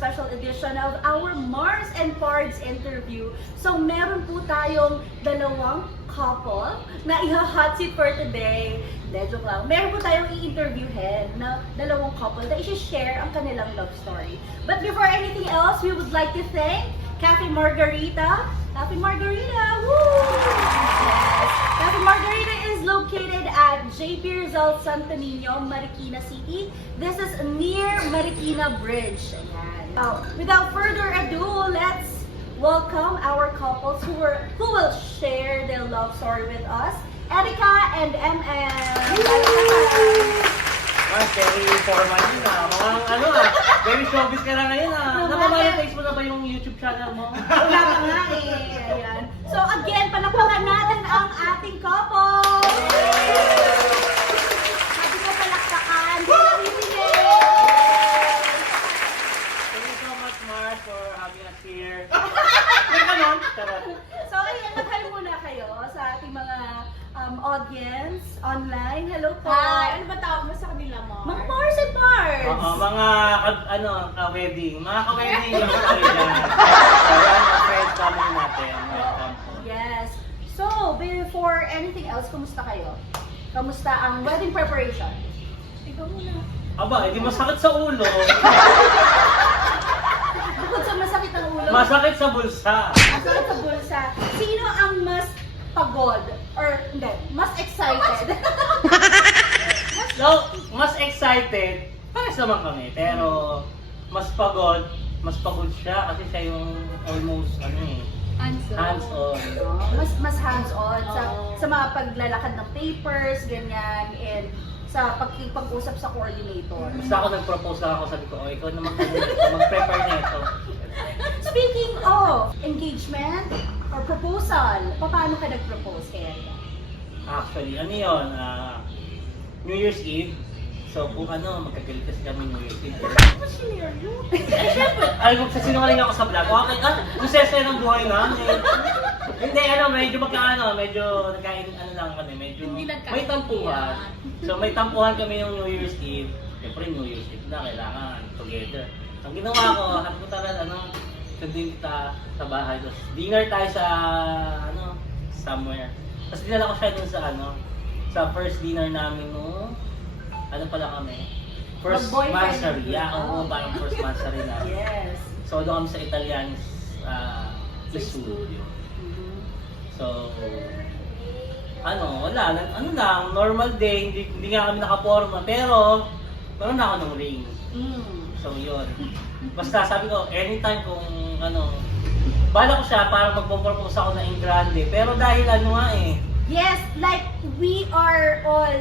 special edition of our Mars and Pards interview. So meron po tayong dalawang couple na iha-hot seat for today. Joke lang. Meron po tayong i-interviewin na dalawang couple na i-share ang kanilang love story. But before anything else, we would like to thank Cafe Margarita. Cafe Margarita! Woo! Yes. Cafe Margarita is located at J.P. Rizal Santo Niño, Marikina City. This is near Marikina Bridge. Ayan. Now, without further ado, let's welcome our couples who will share their love story with us. Erica and MM. Very formal yun very showbiz ka na ngayon Nakamonetize mo na ba yung YouTube channel mo? Wala pa nga eh. Ayan. So again, palakpakan natin ang ating couple. Sabi ko palakpakan. Di na bibigay. Thank you so much, Mars, for having us here. May ganon? Charot. So ayan, mag-hi muna kayo sa ating mga audience online. Hello po. Hi! Ano ba tawag mo sa kanila, Mars? Mga Mars and Mars. Oo, mga ka-wedding. Mga ka-wedding yung kami dyan. So, yan ang friends family natin. Welcome po. Yes. So, before anything else, kumusta kayo? Kamusta ang wedding preparation? Ikaw muna. Aba, hindi masakit sa ulo. Bukod sa masakit ang ulo, Masakit sa bulsa. masakit sa bulsa. Sino ang mas pagod? Or hindi, mas excited? So, mas excited, pares naman kami. Pero, mas pagod siya kasi siya yung almost, hands-on. Mas hands-on Oo. sa mga paglalakad ng papers, ganyan, and sa pag-usap sa coordinator. Basta ako nag-propose lang ako, sabi ko, ikaw naman mag-prepare na ito. Speaking of engagement or proposal, paano ka nag-propose kay Erica? Actually, yun, New Year's Eve. So, kung magkagalit kasi kami New Year's Eve. Mas senior yun. Ay, magsasinungaling ako sa vlog. Okay, ang sesay ng buhay namin. Hindi, medyo nagkain, lang kami, medyo Hindi nagkain. may tampuhan. So, may tampuhan kami yung New Year's Eve. Siyempre, New Year's Eve na, kailangan together. Ang ginawa ko, sabi ko talaga, sundin kita sa bahay. Tapos, dinner tayo sa, somewhere. Tapos, dinala ko siya dun sa, sa first dinner namin no. Pala kami? First Mag-boyfriend. mansary. Yeah, oo, parang first mansary na. Yes. So, doon kami sa Italianis Studio. Mhm. So, wala. Lang, normal day, hindi nga kami nakaporma. Pero, meron na ako ng ring. So, yun. Basta sabi ko, anytime kung bala ko siya para magpo-propose ako na in grande. Pero dahil Yes, like we are all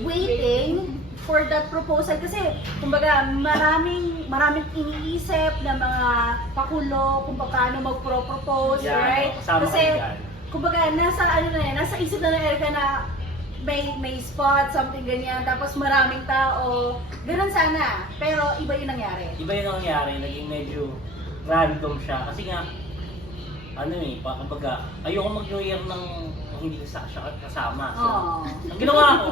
waiting for that proposal kasi kumbaga maraming iniisip na mga pakulo kung paano magpro-propose, Yeah, right? kasama Kasi kayo dyan. kumbaga nasa isip na ng Erica na may spot, something ganyan, tapos maraming tao, ganun sana, pero iba yung nangyari. Iba yung nangyari, naging medyo random siya. Kasi nga, kumbaga, ayoko mag-New Year ng hindi siya kasama. So, Oh. ang ginawa ko,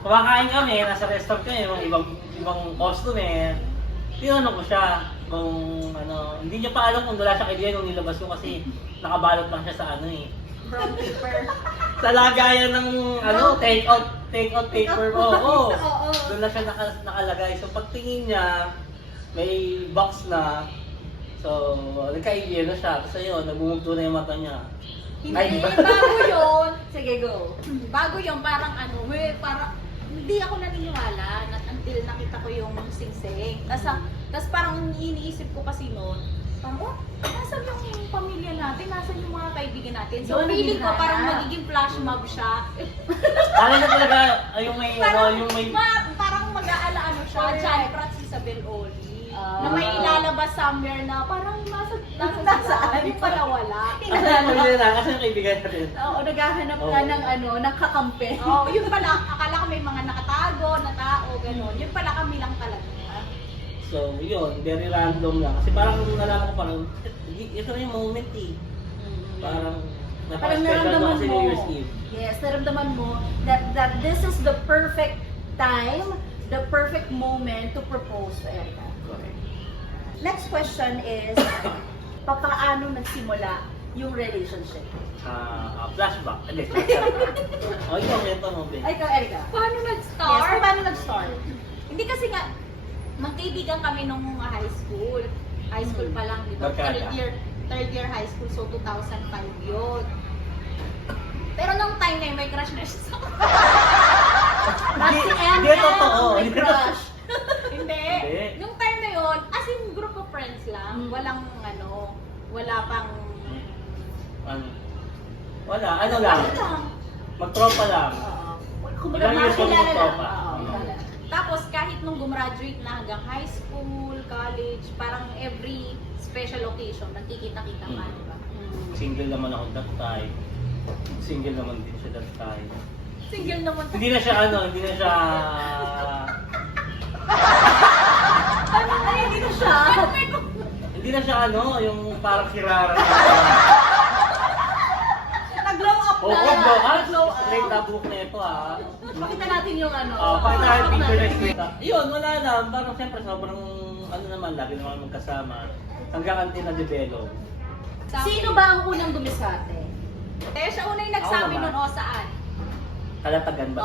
kumakain kami, nasa restaurant kami, yung ibang customer. Tinanong ko siya kung hindi niya pa alam kung wala siyang idea nung nilabas ko kasi nakabalot lang siya sa Brown paper. sa lagayan ng take-out paper mo. Oo. Oo. Doon na siya nakalagay. So pagtingin niya, may box na. So, nagka-idea na siya. Tapos ayun, nabumugto na yung mata niya. Hindi, bago yun. Sige, go. Bago yun, parang hindi ako naniniwala until nakita ko yung sing-sing. Tapos parang iniisip ko kasi noon, parang, nasan yung pamilya natin? Nasan yung mga kaibigan natin? So, Doon feeling ko naging parang hanap. magiging flash mob siya. Alam na talaga, yung may, Parang mag-aala siya, Correct. John Pratt, Isabel Oli. Ah. Na may ilalabas somewhere na parang nasa sila, yung pala wala. Ano na, kasi yung kaibigan natin. Oo, naghahanap ka Oo. ng kakampi. Oh, yun pala, akala ko may mga nakatago na tao, gano'n. Yun pala kami lang talaga. So, yun, very random lang. Kasi parang nalaman ko parang, ito na yung moment eh. Parang, Parang napaka-special naramdaman kasi mo. New Year's Eve. Yes, naramdaman mo that this is the perfect time, the perfect moment to propose to Erica. Correct. Next question is, paano nagsimula yung relationship? Flashback. Hindi, flashback. O, ikaw, kwento mo, Ben. Ay, ikaw, Erica. Paano Yes, nag-start? paano nag-start? Hindi kasi nga, magkaibigan kami nung high school. High school pa lang, di ba? Magkada? Third year high school, so 2005 yun. Pero nung time na yun, may crush na siya sa Mas si Hindi, MM, totoo. may crush. Hindi. Hindi. Nung time na yun, as in group of friends lang. Mm. Walang wala pang... Ano? Wala, ano lang. Wala lang. Magtropa lang. Oo. Kumbaga, Ilang years makilala mo lang. tropa? Oo, Mm. kilala. Tapos kahit nung gumraduate na hanggang high school, college, parang every special occasion, nagkikita-kita ka, Mm. di ba? Single naman ako that time. Single naman din siya that time. Single naman. Hindi na siya hindi na siya... Ay, hindi na siya. Hindi na siya yung parang kirara. Nag-glow up Oo, na. no, Nag-glow up. straight na book na ito Pakita natin yung ano. Pakita natin picture na straight up. Yun, wala lang. Parang siyempre sobrang naman, lagi naman magkasama. Hanggang until na-develop. Sino ba ang unang dumiskate? Kaya siya una yung nagsabi Ako naman. nun, o saan? Kalatagan ba?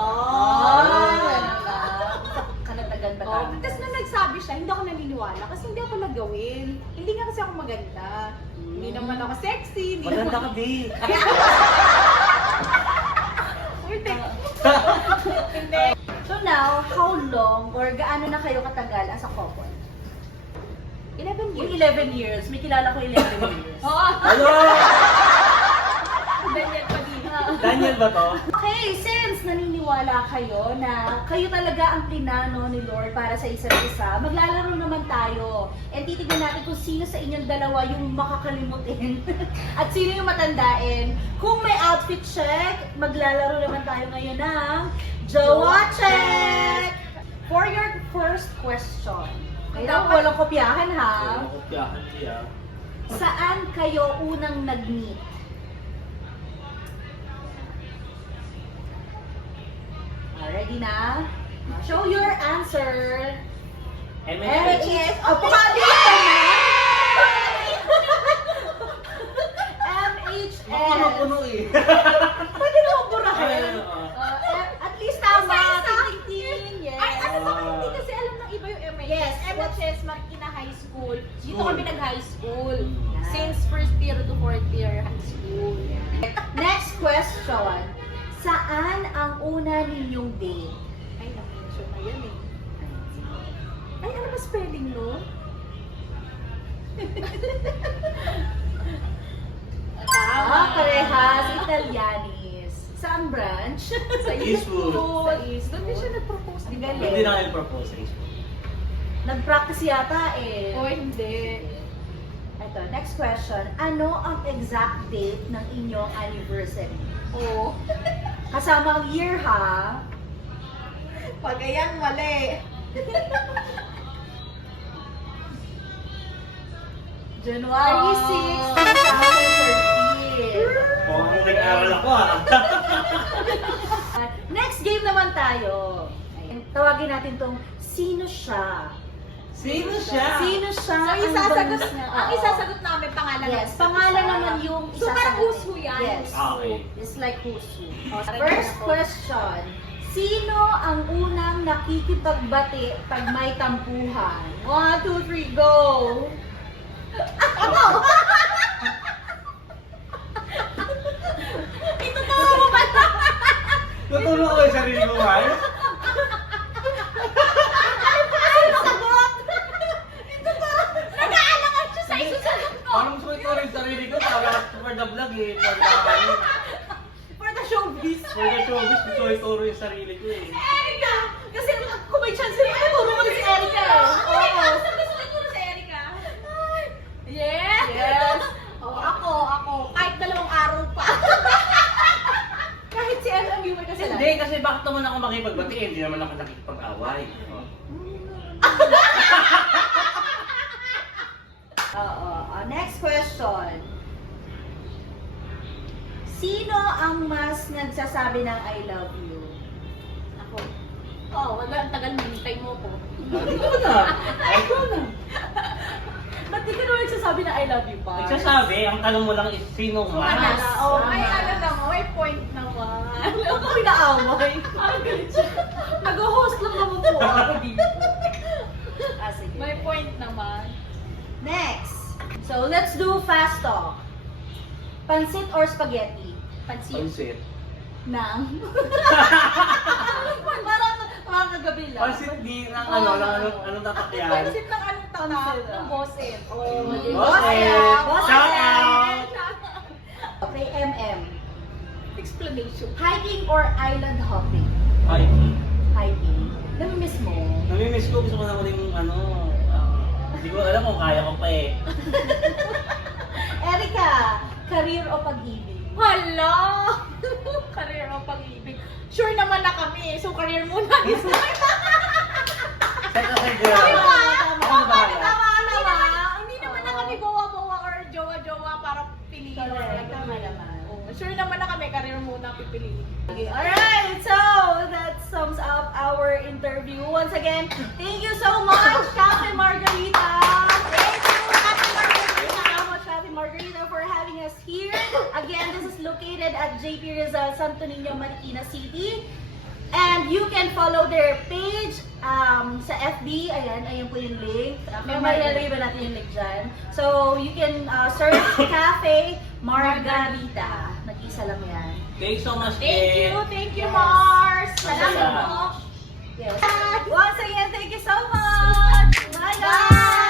Kanatagan ba Oh, kami? tapos nung nagsabi siya, hindi ako naniniwala kasi hindi ako nagawin. Hindi nga kasi ako maganda. Hindi naman ako sexy. Hindi Maganda naman... ka, di. Uy, hindi. So now, how long or gaano na kayo katagal as a couple? 11 Yung years. 11 years. May kilala ko 11 years. Oo. Hello! Daniel Padilla. Daniel ba to? Okay, since naniniwala kayo na kayo talaga ang plinano ni Lord para sa isa't isa, maglalaro naman tayo. And titignan natin kung sino sa inyong dalawa yung makakalimutin at sino yung matandain. Kung may outfit check, maglalaro naman tayo ngayon ng Jowa Check! For your first question, kailangan walang kopyahan ha. Kopyahan siya. Saan kayo unang nag-meet? Ready na? Show your answer. MHS. Oh, pakalimutan na. MHS. Ako puno eh. Pwede mo burahin. Ay, oo. At least tama. Isa-isa. Ting-ting-ting. Ay, Yes. ano ba? Hindi kasi alam ng iba yung MHS. Yes. MHS, Marikina High School. Dito School. kami nag-high school. Yeah. Since first year to fourth year high school. Next question. Saan ang una ninyong date? Ay, na-mention na yan eh. Ay, ano ba spelling no? Parehas. Italianis. Saan branch? Sa Eastwood. Sa East. Doon din siya nag-propose. Ang Di ba? galing. Hindi na kayo propose eh. Nag-practice yata eh. O, hindi. Ito, next question. Ano ang exact date ng inyong anniversary? Oo. Kasama ang year ha? Pag ayan, mali. January 6, 2013. Mukhang nag-aral ako At next game naman tayo. Ayan, tawagin natin tong Sino Siya? Sino siya? Sino siya? So, isasagot, bangus niya? ang Oo. isasagot namin pangalan. Yes, ng pangalan isa. naman yung So, parang isasagot. who's who yan? Yes. Okay. It's like who's who. Oh, First question. Sino ang unang nakikipagbati pag may tampuhan? 1, 2, 3, go! Ako! Ituturo mo ba? Tutulong ko yung sarili mo, Mar? Ano sagot? Nag-aalangan siya sa isusunod ko. Parang gusto ko yung sarili ko para for the vlog eh. For the showbiz. For the showbiz, gusto ko ituro yung sarili ko eh. Erika! Kasi kung may chance rin, turo mo na si Erika. Oo. Gusto si Erika. Yes! Yes. Oh, ako. Kahit 2 araw pa. Kahit si LMU may kasalanan. Hindi, kasi bakit naman ako makipagbati? Hindi naman ako nakikipag-away. Oo. Next question. Sino ang mas nagsasabi ng I love you? Ako. Oh, wala. Ang tagal mo. Hintay mo ko. Ikaw na! Ikaw na! nagsasabi na I love you pa. Nagsasabi, ang tanong mo lang is sino mas? Oh, may ano naman, may point naman. Huwag kami naaway. Nag-host lang naman po ako dito. Sige. May point naman. Next. So, let's do fast talk. Pansit or spaghetti? Pansit. Nang? Parang kagabi lang. Pansit di ng anong tatakyan. Pansit ng anong tatak? Pansit. Ng boses. Oh, Bossep! Shout out! Okay, MM. Explanation. Hiking or island hopping? Ay, Hiking. Namimiss mo? namimiss ko. Gusto ko na uling hindi ko alam kung kaya ko pa eh. Erica, career o pag-ibig? Hala! Career o pag-ibig. Sure naman na kami. So, career muna. Set aside girl. Diba? Ako na bahala. Tama. Hindi naman na kami bawa-bawa or jowa-jowa para piliin. Correct. Tama naman. Oh, sure naman na kami. Career muna pipiliin. Okay, alright, so that sums up our interview. Once again, thank you so much, Cafe Margarita. Thank you, Cafe Margarita. Thank you so much, Cafe Margarita, for having us here. Again, this is located at JP Rizal, Santo Niño, Marikina City. And you can follow their page sa FB. Ayan po yung link. May malalagay ba natin yung link dyan? So, you can search Cafe Margarita. Nag-isa lang yan. Thank you so much, Thank you, Yes. Mars. Salamat Salamat po. po. Yes. Once again, thank you so much. Bye, guys.